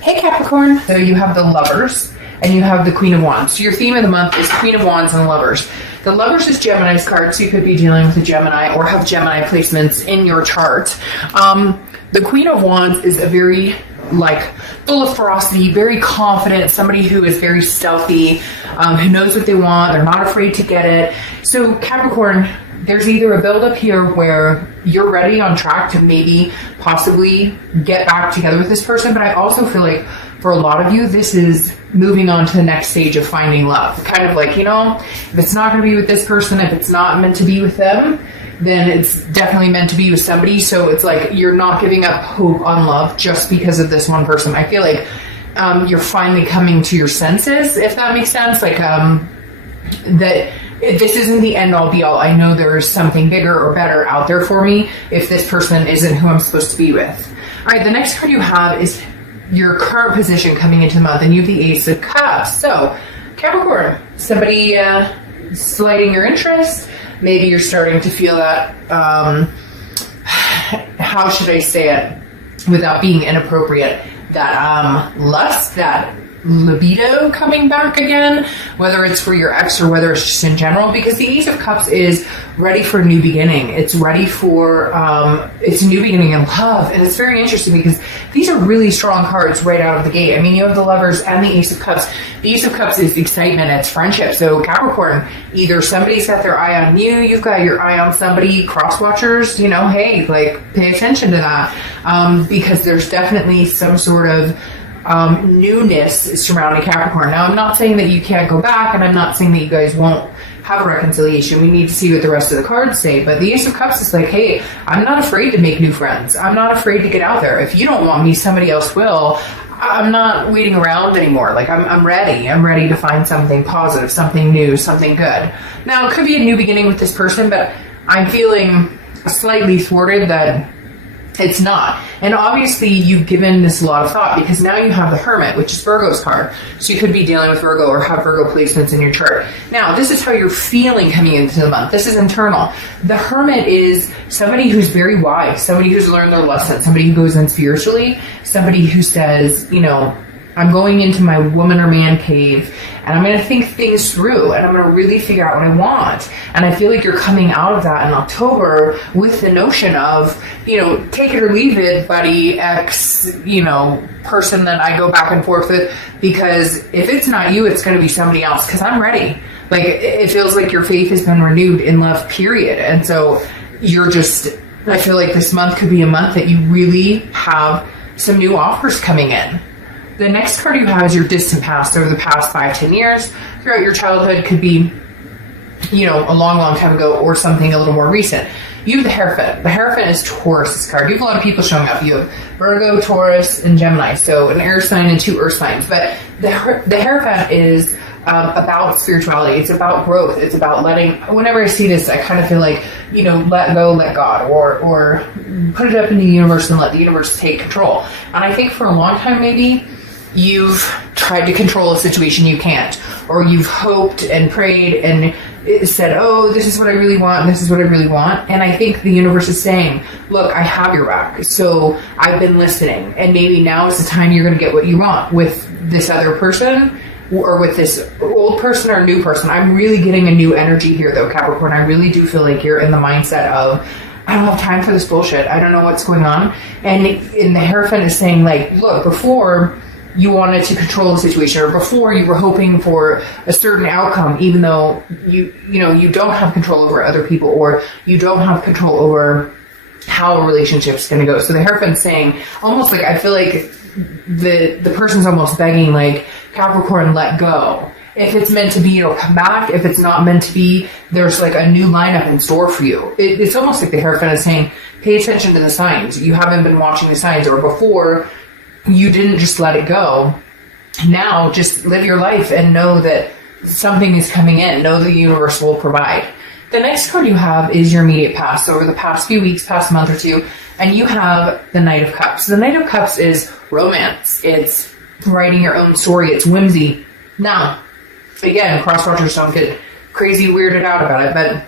Hey Capricorn. So you have the Lovers and you have the Queen of Wands. So your theme of the month is Queen of Wands and Lovers. The Lovers is Gemini's card, so you could be dealing with a Gemini or have Gemini placements in your chart. The Queen of Wands is a very full of ferocity, very confident, somebody who is very stealthy, who knows what they want. They're not afraid to get it. So Capricorn, there's either a buildup here where you're ready on track to maybe possibly get back together with this person, but I also feel like for a lot of you, this is moving on to the next stage of finding love. Kind of like, if it's not going to be with this person, if it's not meant to be with them, then it's definitely meant to be with somebody. So it's like you're not giving up hope on love just because of this one person. I feel like you're finally coming to your senses, if that makes sense. That this isn't the end all be all. I know there's something bigger or better out there for me if this person isn't who I'm supposed to be with. All right, the next card you have is your current position coming into the month, and you have the Ace of Cups. So Capricorn, somebody slighting your interest. Maybe you're starting to feel that, how should I say it without being inappropriate, that lust, that libido coming back again, whether it's for your ex or whether it's just in general, because the Ace of Cups is ready for a new beginning. It's ready for it's a new beginning in love. And it's very interesting because these are really strong cards right out of the gate. I mean, you have the Lovers and the Ace of Cups. The Ace of Cups is excitement, it's friendship. So Capricorn, either somebody's got their eye on you, you've got your eye on somebody, cross watchers, hey, pay attention to that, because there's definitely some sort of newness surrounding Capricorn. Now, I'm not saying that you can't go back, and I'm not saying that you guys won't have a reconciliation. We need to see what the rest of the cards say. But the Ace of Cups is like, hey, I'm not afraid to make new friends. I'm not afraid to get out there. If you don't want me, somebody else will. I'm not waiting around anymore. I'm ready. I'm ready to find something positive, something new, something good. Now, it could be a new beginning with this person, but I'm feeling slightly thwarted that it's not. And obviously you've given this a lot of thought because now you have the Hermit, which is Virgo's card. So you could be dealing with Virgo or have Virgo placements in your chart. Now, this is how you're feeling coming into the month. This is internal. The Hermit is somebody who's very wise, somebody who's learned their lesson, somebody who goes in spiritually, somebody who says, I'm going into my woman or man cave and I'm going to think things through and I'm going to really figure out what I want. And I feel like you're coming out of that in October with the notion of, take it or leave it, buddy, ex, person that I go back and forth with, because if it's not you, it's going to be somebody else, because I'm ready. It feels like your faith has been renewed in love, period. And so I feel like this month could be a month that you really have some new offers coming in. The next card you have is your distant past, over the past 5-10 years. Throughout your childhood, could be, a long, long time ago or something a little more recent. You have the Hierophant. The Hierophant is Taurus's card. You have a lot of people showing up. You have Virgo, Taurus, and Gemini. So an air sign and 2 earth signs. But the Hierophant is about spirituality. It's about growth. It's about whenever I see this, I kind of feel like, let go, let God, or put it up in the universe and let the universe take control. And I think for a long time, maybe, you've tried to control a situation you can't, or you've hoped and prayed and said, oh, this is what I really want, this is what I really want. And I think the universe is saying, look, I have your back, so I've been listening, and maybe now is the time you're going to get what you want with this other person, or with this old person or new person. I'm really getting a new energy here, though, Capricorn. I really do feel like you're in the mindset of, I don't have time for this bullshit, I don't know what's going on. And the Hierophant is saying, look, before you wanted to control the situation, or before you were hoping for a certain outcome, even though you don't have control over other people, or you don't have control over how a relationship's going to go. So the Hierophant's saying, almost I feel like the person's almost begging, Capricorn, let go. If it's meant to be, it'll come back. If it's not meant to be, there's a new lineup in store for you. It's almost like the Hierophant is saying, pay attention to the signs. You haven't been watching the signs, or before, you didn't just let it go. Now just live your life and know that something is coming in. Know the universe will provide. The next card you have is your immediate past, over the past few weeks, past month or two, and you have the Knight of Cups. The Knight of Cups is romance. It's writing your own story. It's whimsy. Now, again, cross-watchers don't get crazy weirded out about it, but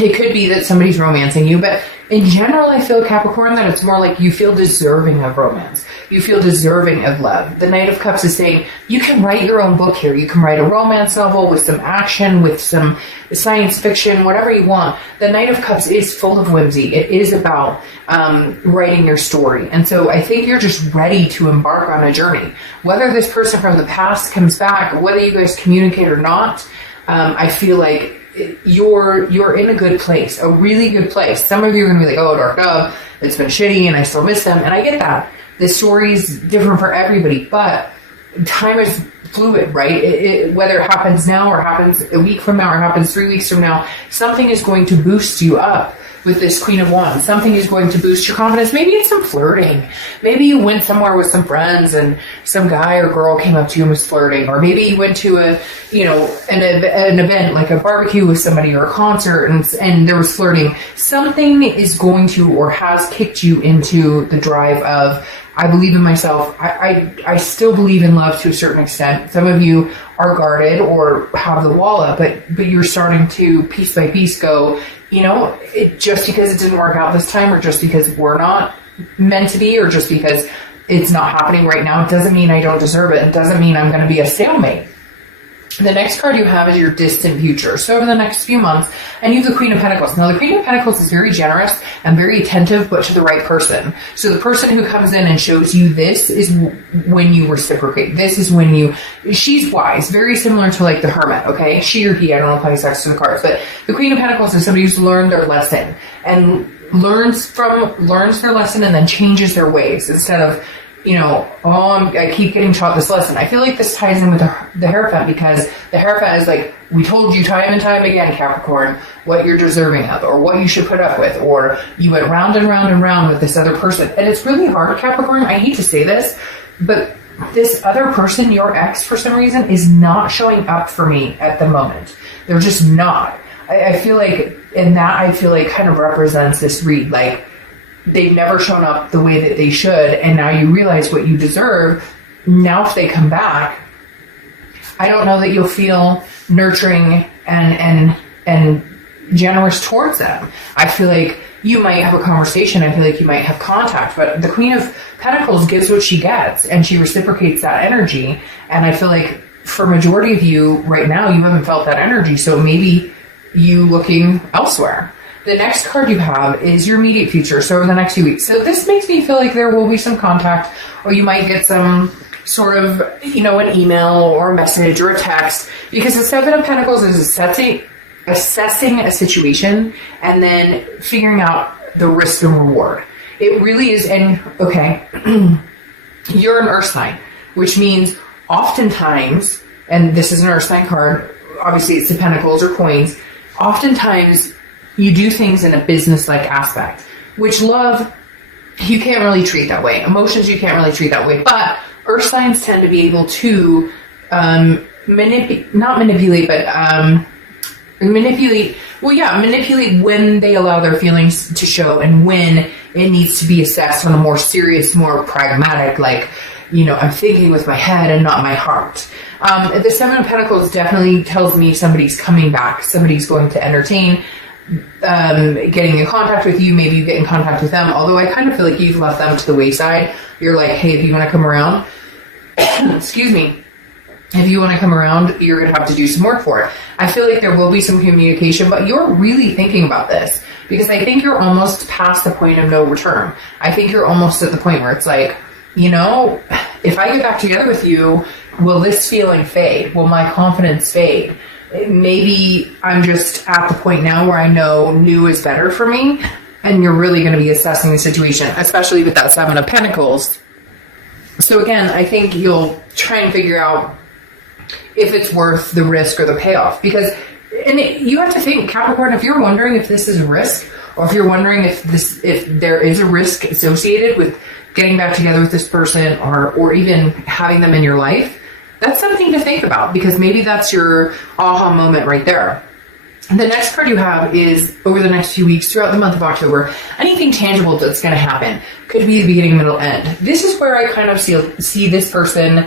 it could be that somebody's romancing you, but in general, I feel, Capricorn, that it's more like you feel deserving of romance. You feel deserving of love. The Knight of Cups is saying you can write your own book here. You can write a romance novel with some action, with some science fiction, whatever you want. The Knight of Cups is full of whimsy. It is about writing your story. And so I think you're just ready to embark on a journey. Whether this person from the past comes back, whether you guys communicate or not, I feel like you're in a good place, a really good place. Some of you are going to be like, oh, dark dove, it's been shitty and I still miss them. And I get that. The story's different for everybody, but time is fluid, right? Whether it happens now or happens a week from now or happens 3 weeks from now, something is going to boost you up with this Queen of Wands. Something is going to boost your confidence. Maybe it's some flirting. Maybe you went somewhere with some friends and some guy or girl came up to you and was flirting. Or maybe you went to an event like a barbecue with somebody or a concert and there was flirting. Something is going to or has kicked you into the drive of, I believe in myself. I still believe in love to a certain extent. Some of you are guarded or have the wall up, but you're starting to piece by piece go, just because it didn't work out this time, or just because we're not meant to be, or just because it's not happening right now, it doesn't mean I don't deserve it. It doesn't mean I'm going to be a stalemate. The next card you have is your distant future. So over the next few months, and you have the Queen of Pentacles. Now the Queen of Pentacles is very generous and very attentive, but to the right person. So the person who comes in and shows you this is when you reciprocate. This is when she's wise, very similar to like the Hermit, okay? She or he, I don't know if I sex to the cards, but the Queen of Pentacles is somebody who's learned their lesson and learns their lesson and then changes their ways instead of, I keep getting taught this lesson. I feel like this ties in with the Hierophant, because the Hierophant is like, we told you time and time again, Capricorn, what you're deserving of, or what you should put up with, or you went round and round and round with this other person. And it's really hard, Capricorn. I hate to say this, but this other person, your ex, for some reason, is not showing up for me at the moment. They're just not. I feel like, and that I feel like kind of represents this read, like, they've never shown up the way that they should, and now you realize what you deserve. Now if they come back, I don't know that you'll feel nurturing and generous towards them. I feel like you might have a conversation, I feel like you might have contact, but the Queen of Pentacles gives what she gets, and she reciprocates that energy, and I feel like for majority of you right now, you haven't felt that energy, so maybe you looking elsewhere. The next card you have is your immediate future, so over the next few weeks. So this makes me feel like there will be some contact, or you might get some sort of, an email or a message or a text, because the Seven of Pentacles is assessing a situation and then figuring out the risk and reward. It really is, and okay, you're an Earth sign, which means oftentimes, and this is an Earth sign card, obviously it's the Pentacles or coins, oftentimes you do things in a business-like aspect, which love, you can't really treat that way. Emotions, you can't really treat that way. But Earth signs tend to be able to manipulate when they allow their feelings to show, and when it needs to be assessed on a more serious, more pragmatic, like, I'm thinking with my head and not my heart. The Seven of Pentacles definitely tells me somebody's coming back, somebody's going to entertain, getting in contact with you, maybe you get in contact with them, although I kind of feel like you've left them to the wayside. You're like, hey, if you want to come around, excuse me, if you want to come around, you're going to have to do some work for it. I feel like there will be some communication, but you're really thinking about this, because I think you're almost past the point of no return. I think you're almost at the point where it's like, if I get back together with you, will this feeling fade? Will my confidence fade? Maybe I'm just at the point now where I know new is better for me, and you're really going to be assessing the situation, especially with that Seven of Pentacles. So again, I think you'll try and figure out if it's worth the risk or the payoff, because you have to think, Capricorn, if you're wondering if this is a risk, or if you're wondering if there is a risk associated with getting back together with this person, or even having them in your life, that's something to think about, because maybe that's your aha moment right there. The next card you have is, over the next few weeks, throughout the month of October, anything tangible that's going to happen. Could be the beginning, middle, end. This is where I kind of see this person,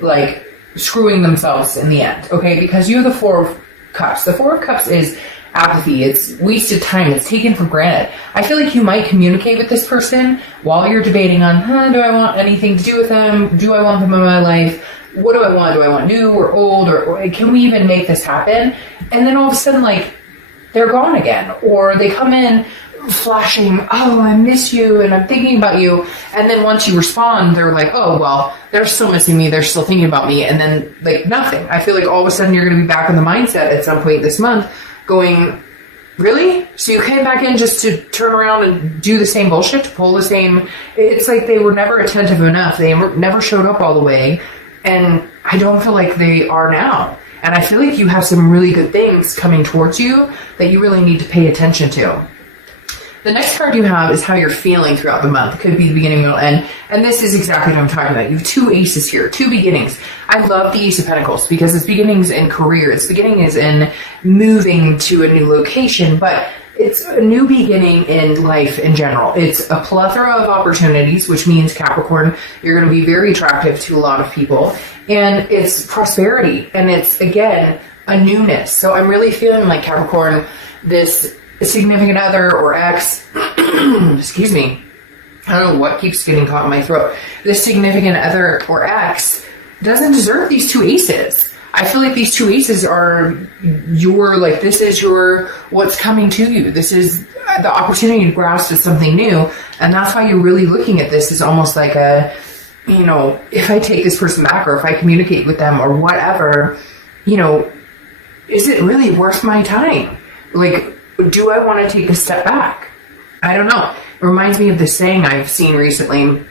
like, screwing themselves in the end, okay? Because you have the Four of Cups. The Four of Cups is apathy. It's wasted time. It's taken for granted. I feel like you might communicate with this person while you're debating on, do I want anything to do with them? Do I want them in my life? What do I want? Do I want new or old? Or can we even make this happen? And then all of a sudden, like, they're gone again. Or they come in flashing, oh, I miss you and I'm thinking about you. And then once you respond, they're like, oh, well, they're still missing me. They're still thinking about me. And then, like, nothing. I feel like all of a sudden you're going to be back in the mindset at some point this month going, really? So you came back in just to turn around and do the same bullshit, to pull the same... It's like they were never attentive enough. They never showed up all the way. And I don't feel like they are now. And I feel like you have some really good things coming towards you that you really need to pay attention to. The next card you have is how you're feeling throughout the month. It could be the beginning, middle, end. And this is exactly what I'm talking about. You have two aces here, two beginnings. I love the Ace of Pentacles because it's beginnings in career. It's beginnings in moving to a new location, but it's a new beginning in life in general. It's a plethora of opportunities, which means, Capricorn, you're going to be very attractive to a lot of people. And it's prosperity. And it's, again, a newness. So I'm really feeling like, Capricorn, this significant other or ex, excuse me, I don't know what keeps getting caught in my throat. This significant other or ex doesn't deserve these two aces. I feel like these two aces are this is what's coming to you. This is the opportunity to grasp at something new. And that's why you're really looking at this as almost like if I take this person back or if I communicate with them or whatever, is it really worth my time? Like, do I want to take a step back? I don't know. It reminds me of this saying I've seen recently.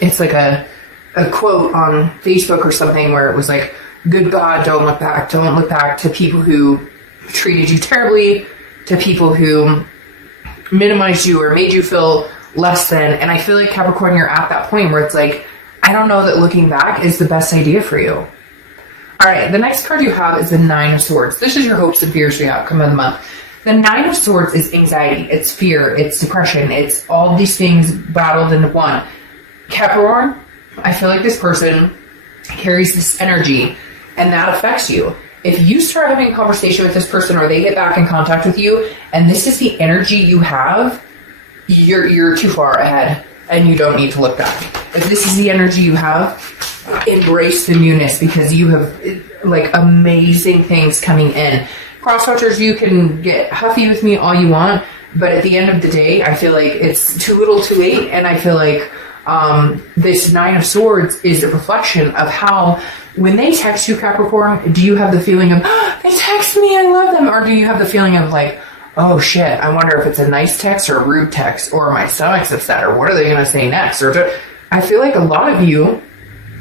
It's like a quote on Facebook or something where it was like, good God, don't look back. Don't look back to people who treated you terribly, to people who minimized you or made you feel less than. And I feel like, Capricorn, you're at that point where it's like, I don't know that looking back is the best idea for you. All right, the next card you have is the Nine of Swords. This is your hopes and fears for the outcome of the month. The Nine of Swords is anxiety, it's fear, it's depression, it's all these things battled into one. Capricorn, I feel like this person carries this energy and that affects you. If you start having a conversation with this person or they get back in contact with you and this is the energy you have, you're too far ahead and you don't need to look back. If this is the energy you have, embrace the newness because you have like amazing things coming in. Crosswatchers, you can get huffy with me all you want, but at the end of the day, I feel like it's too little too late, and I feel like this Nine of Swords is a reflection of how, when they text you, Capricorn, do you have the feeling of, they text me, I love them, or do you have the feeling of like, oh shit, I wonder if it's a nice text or a rude text, or my stomach's upset, or what are they going to say next? I feel like a lot of you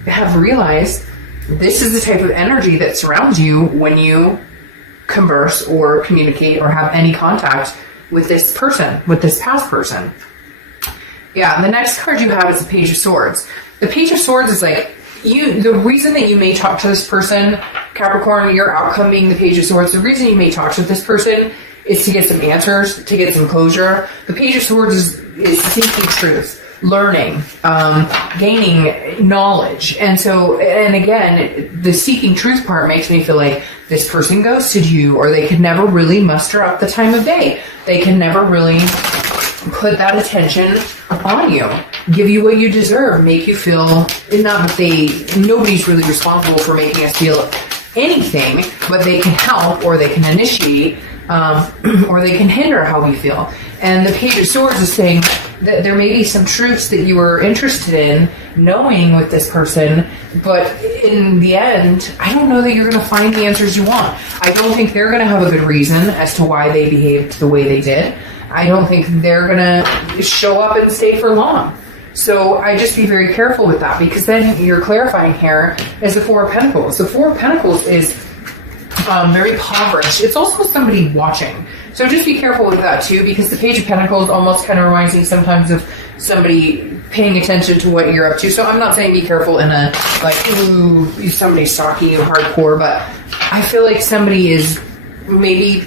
have realized this is the type of energy that surrounds you when you converse or communicate or have any contact with this person, with this past person. Yeah, the next card you have is the Page of Swords. The Page of Swords is like, the reason that you may talk to this person, Capricorn, your outcome being the Page of Swords, the reason you may talk to this person is to get some answers, to get some closure. The Page of Swords is seeking truth, learning, gaining knowledge. And again, the seeking truth part makes me feel like this person ghosted you, or they could never really muster up the time of day. They can never really put that attention on you, give you what you deserve, make you feel, not that nobody's really responsible for making us feel anything, but they can help, or they can initiate, or they can hinder how we feel. And the Page of Swords is saying that there may be some truths that you were interested in knowing with this person, but in the end, I don't know that you're going to find the answers you want. I don't think they're going to have a good reason as to why they behaved the way they did. I don't think they're going to show up and stay for long. So I just be very careful with that, because then you're clarifying here is the Four of Pentacles. The Four of Pentacles is very impoverished. It's also somebody watching. So just be careful with that too, because the Page of Pentacles almost kind of reminds me sometimes of somebody paying attention to what you're up to. So I'm not saying be careful in a like, ooh, somebody's stalking you hardcore, but I feel like somebody is maybe,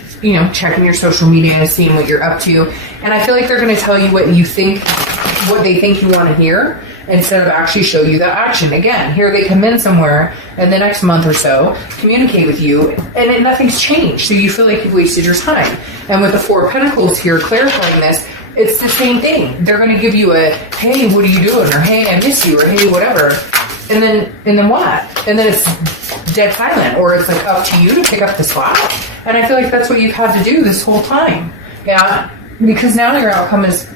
checking your social media and seeing what you're up to. And I feel like they're going to tell you what they think you want to hear. instead of actually show you that action. Again, here they come in somewhere in the next month or so, communicate with you, and nothing's changed. So you feel like you've wasted your time. And with the Four of Pentacles here clarifying this, it's the same thing. They're going to give you a, hey, what are you doing? Or hey, I miss you. Or hey, whatever. And then what? And then it's dead silent. Or it's like up to you to pick up the slack. And I feel like that's what you've had to do this whole time. Yeah. Because now your outcome is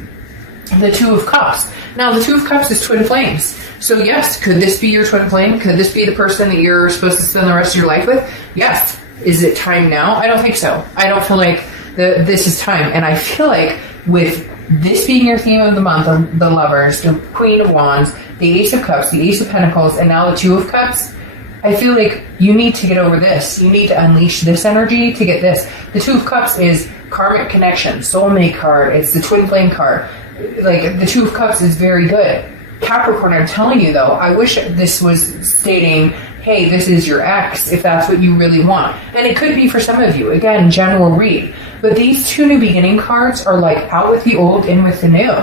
the Two of Cups. Now the Two of Cups is twin flames. So yes, could this be your twin flame? Could this be the person that you're supposed to spend the rest of your life with? Yes. Is it time now? I don't think so. I don't feel like this is time. And I feel like with this being your theme of the month, the Lovers, the Queen of Wands, the Ace of Cups, the Ace of Pentacles, and now the Two of Cups, I feel like you need to get over this. You need to unleash this energy to get this. The Two of Cups is karmic connection, soulmate card. It's the twin flame card. Like, the Two of Cups is very good. Capricorn, I'm telling you though, I wish this was stating, hey, this is your ex, if that's what you really want. And it could be for some of you. Again, general read. But these two new beginning cards are like out with the old, in with the new.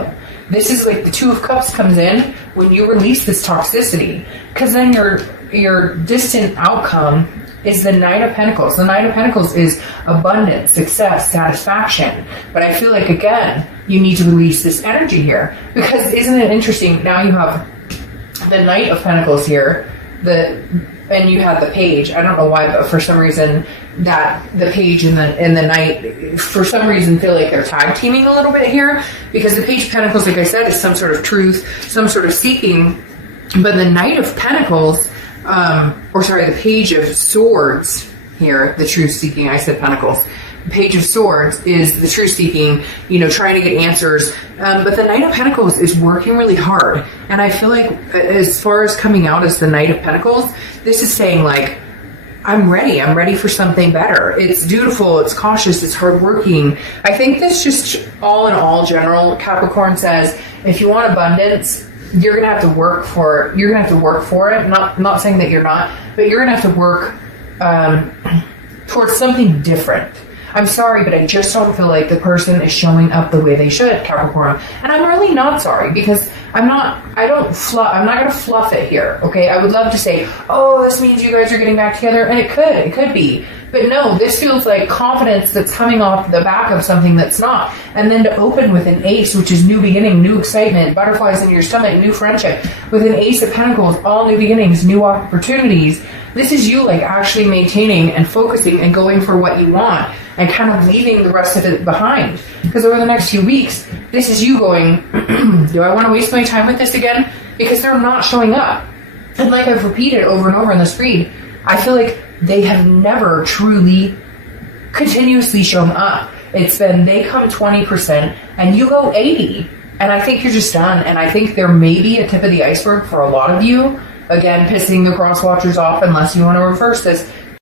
This is like the Two of Cups comes in when you release this toxicity. Because then your distant outcome is the Nine of Pentacles. The Nine of Pentacles is abundance, success, satisfaction. But I feel like, again, you need to release this energy here. Because isn't it interesting? Now you have the Knight of Pentacles here, and you have the Page. I don't know why, but for some reason that the Page and the Knight, for some reason, feel like they're tag teaming a little bit here. Because the Page of Pentacles, like I said, is some sort of truth, some sort of seeking. But the Knight of Pentacles, the Page of Swords here, the truth seeking, I said Pentacles. The Page of Swords is the truth seeking, trying to get answers. But the Knight of Pentacles is working really hard. And I feel like as far as coming out as the Knight of Pentacles, this is saying like, I'm ready for something better. It's dutiful, it's cautious, it's hardworking. I think this just all in all general, Capricorn says, if you want abundance, you're gonna have to work for it. You're gonna have to work for it. Not saying that you're not, but you're gonna have to work towards something different. I'm sorry, but I just don't feel like the person is showing up the way they should, Capricorn. And I'm really not sorry, because I'm not going to fluff it here, okay? I would love to say, oh, this means you guys are getting back together, and it could be. But no, this feels like confidence that's coming off the back of something that's not. And then to open with an Ace, which is new beginning, new excitement, butterflies in your stomach, new friendship. With an Ace of Pentacles, all new beginnings, new opportunities. This is you like actually maintaining and focusing and going for what you want and kind of leaving the rest of it behind. Because over the next few weeks, this is you going, do I want to waste my time with this again? Because they're not showing up. And like I've repeated over and over in this read, I feel like they have never truly continuously shown up. It's been they come 20% and you go 80%. And I think you're just done. And I think there may be a tip of the iceberg for a lot of you. Again, pissing the cross watchers off unless you want to reverse this.